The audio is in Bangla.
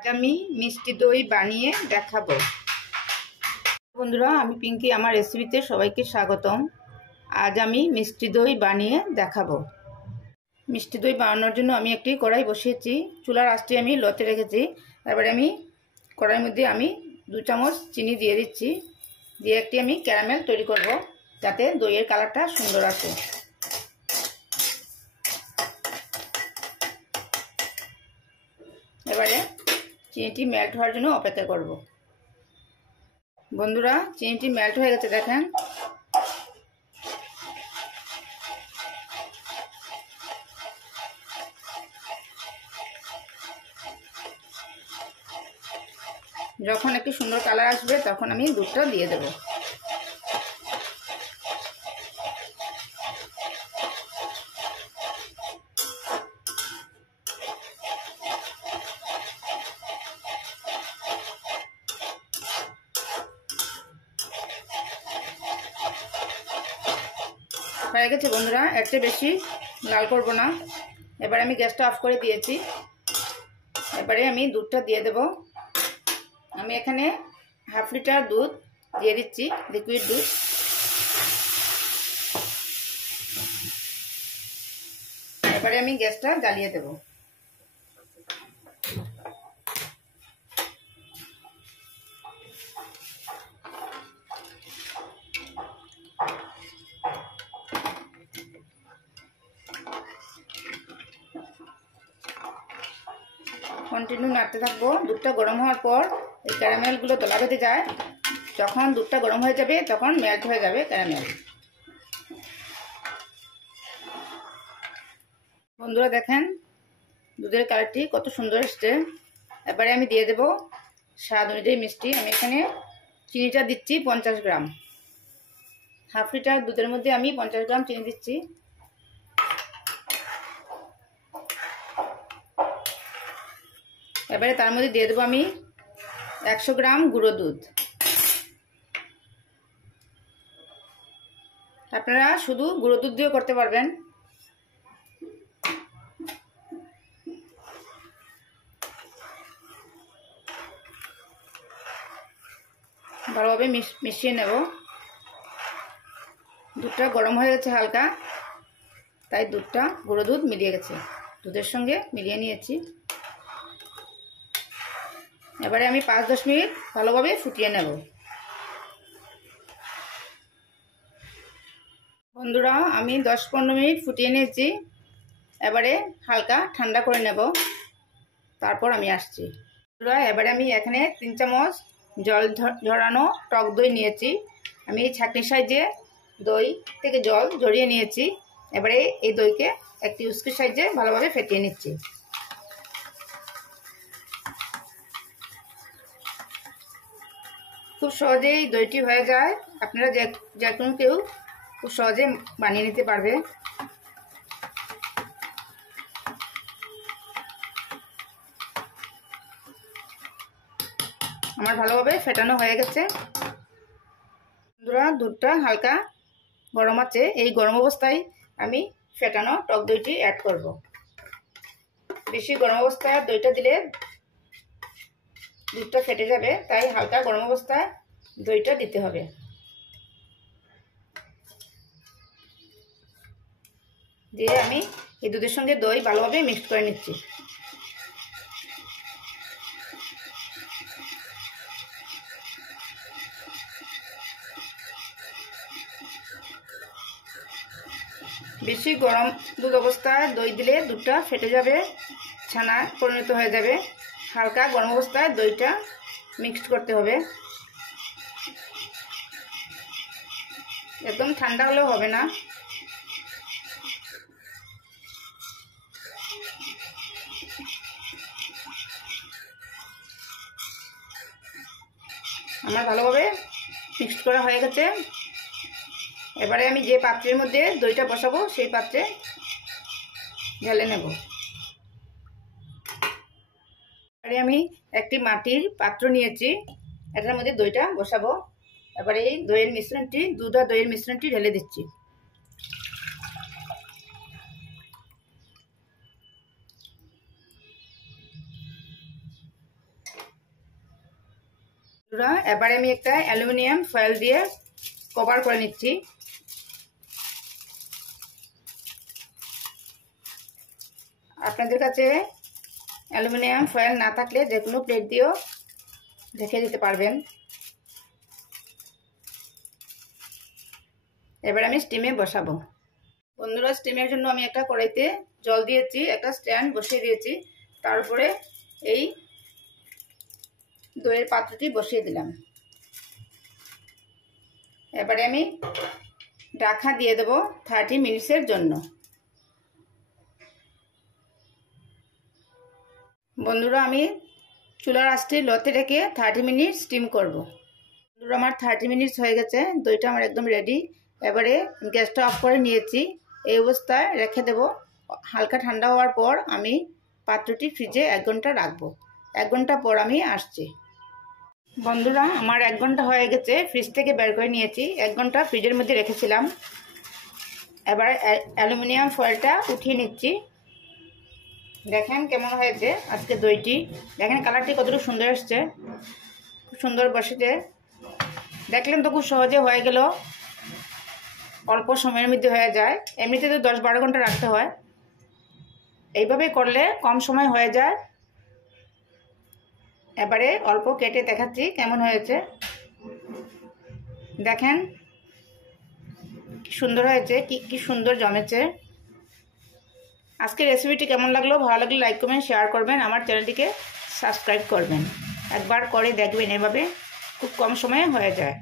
আজ আমি মিষ্টি দই বানিয়ে দেখাবো। বন্ধুরা, আমি পিঙ্কি, আমার রেসিপিতে সবাইকে স্বাগতম। আজ আমি মিষ্টি দই বানিয়ে দেখাবো। মিষ্টি দই বানানোর জন্য আমি একটি কড়াই বসিয়েছি। চুলার আঁচটি আমি লোতে রেখেছি। তারপরে আমি কড়াইয়ের মধ্যে 2 চামচ চিনি দিয়ে দিচ্ছি। দিয়ে একটি আমি ক্যারামেল তৈরি করব, যাতে দইয়ের কালারটা সুন্দর আসে। এবারে চিনিটি মেল্ট হওয়ার জন্য অপেক্ষা করব। বন্ধুরা, চিনিটি মেল্ট হয়ে গেছে, দেখেন। যখন একটি সুন্দর কালার আসবে তখন আমি দুধটা দিয়ে দেব। হয়ে গেছে বন্ধুরা, এর চেয়ে বেশি লাল করব না। এবারে আমি গ্যাসটা অফ করে দিয়েছি। এবারে আমি দুধটা দিয়ে দেব। আমি এখানে হাফ লিটার দুধ দিয়ে দিচ্ছি, লিকুইড দুধ। এবারে আমি গ্যাসটা জ্বালিয়ে দেব। কন্টিনিউ নাড়তে থাকবো। দুধটা গরম হওয়ার পর এই ক্যারামেলগুলো দলা বেঁধে যায়। যখন দুধটা গরম হয়ে যাবে তখন মেল্ট হয়ে যাবে ক্যারামেল। বন্ধুরা দেখেন, দুধের কালারটি কত সুন্দর এসছে। এবারে আমি দিয়ে দেব স্বাদ অনুযায়ী মিষ্টি। আমি এখানে চিনিটা দিচ্ছি 50 গ্রাম। হাফ লিটার দুধের মধ্যে আমি 50 গ্রাম চিনি দিচ্ছি। এবারে তার মধ্যে দিয়ে দেবো আমি 100 গ্রাম গুঁড়ো দুধ। আপনারা শুধু গুঁড়ো দুধ দিয়েও করতে পারবেন। ভালোভাবে মিশিয়ে নেব। দুধটা গরম হয়ে গেছে হালকা, তাই গুঁড়ো দুধ মিলিয়ে গেছে, দুধের সঙ্গে মিলিয়ে নিয়েছি। এবারে আমি 5-10 মিনিট ভালোভাবে ফুটিয়ে নেব। বন্ধুরা, আমি 10-15 মিনিট ফুটিয়ে নিয়েছি। এবারে হালকা ঠান্ডা করে নেব, তারপর আমি আসছি। বন্ধুরা, এবারে আমি এখানে 3 চামচ জল ঝরানো টক দই নিয়েছি। আমি এই ছাঁকনির সাহায্যে দই থেকে জল ঝরিয়ে নিয়েছি। এবারে এই দইকে একটি উস্কির সাহায্যে ভালোভাবে ফেটিয়ে নিচ্ছি। খুব সহজেই দইটি হয়ে যায়। আপনারা যে কোনো কেউ খুব সহজে বানিয়ে নিতে পারবে। আমার ভালোভাবে ফেটানো হয়ে গেছে। বন্ধুরা, দুধটা হালকা গরম আছে। এই গরম অবস্থায় আমি ফেটানো টক দইটি অ্যাড করব। বেশি গরম অবস্থায় দইটা দিলে দুধটা ফেটে যাবে, তাই হালকা গরম অবস্থায় দইটা দিতে হবে। দিয়ে আমি এই দুধের সঙ্গে দই ভালোভাবে মিক্স করে নিচ্ছি। বেশি গরম দুধ অবস্থায় দই দিলে দুধটা ফেটে যাবে, ছানা পরিণত হয়ে যাবে। হালকা গরম অবস্থায় দইটা মিক্সড করতে হবে। একদম ঠান্ডা হলেও হবে না। আমার ভালোভাবে মিক্সড করা হয়ে গেছে। এবারে আমি যে পাত্রের মধ্যে দইটা বসাবো সেই পাত্রে ঢেলে নেব। এবারে আমি একটি মাটির পাত্র নিয়েছি, এটার মধ্যে দইটা বসাবো। এবারে এই দুধ আর দইয়ের মিশ্রণটি ঢেলে দিচ্ছি। এবারে আমি একটা অ্যালুমিনিয়াম ফয়েল দিয়ে কভার করে নিচ্ছি। আপনাদের কাছে অ্যালুমিনিয়াম ফয়েল না থাকলে যে কোনো প্লেট দিয়েও ঢেকে দিতে পারবেন। এবার আমি স্টিমে বসাবো। বন্ধুরা, স্টিমের জন্য আমি একটা কড়াইতে জল দিয়েছি, একটা স্ট্যান্ড বসিয়ে দিয়েছি, তারপরে এই দইয়ের পাত্রটি বসিয়ে দিলাম। এবারে আমি ঢাকা দিয়ে দেবো 30 মিনিটের জন্য। বন্ধুরা, আমি চুলার আঁচটি লোতে রেখে 30 মিনিট স্টিম করব। বন্ধুরা, আমার 30 মিনিট হয়ে গেছে, দইটা আমার একদম রেডি। এবারে গ্যাসটা অফ করে নিয়েছি, এই অবস্থায় রেখে দেব। হালকা ঠান্ডা হওয়ার পর আমি পাত্রটি ফ্রিজে 1 ঘন্টা রাখবো। 1 ঘন্টা পর আমি আসছি। বন্ধুরা, আমার 1 ঘন্টা হয়ে গেছে, ফ্রিজ থেকে বের করে নিয়েছি। 1 ঘন্টা ফ্রিজের মধ্যে রেখেছিলাম। এবার অ্যালুমিনিয়াম ফয়েলটা উঠিয়ে নিচ্ছি। দেখেন কেমন হয়েছে আজকে দইটি। দেখেন কালারটি কতটুকু সুন্দর এসছে, খুব সুন্দর বসেছে। দেখলেন তো, খুব সহজে হয়ে গেল, অল্প সময়ের মধ্যে হয়ে যায়। এমনিতে তো 10-12 ঘন্টা রাখতে হয়, এইভাবে করলে কম সময় হয়ে যায়। এবারে অল্প কেটে দেখাচ্ছি কেমন হয়েছে। দেখেন কি সুন্দর হয়েছে, কি সুন্দর জমেছে। আজকের রেসিপিটি কেমন লাগলো, ভালো লাগলে লাইক করবেন, শেয়ার করবেন, আমার চ্যানেলটিকে সাবস্ক্রাইব করবেন। একবার করে দেখবেন, এভাবে খুব কম সময়ে হয়ে যায়।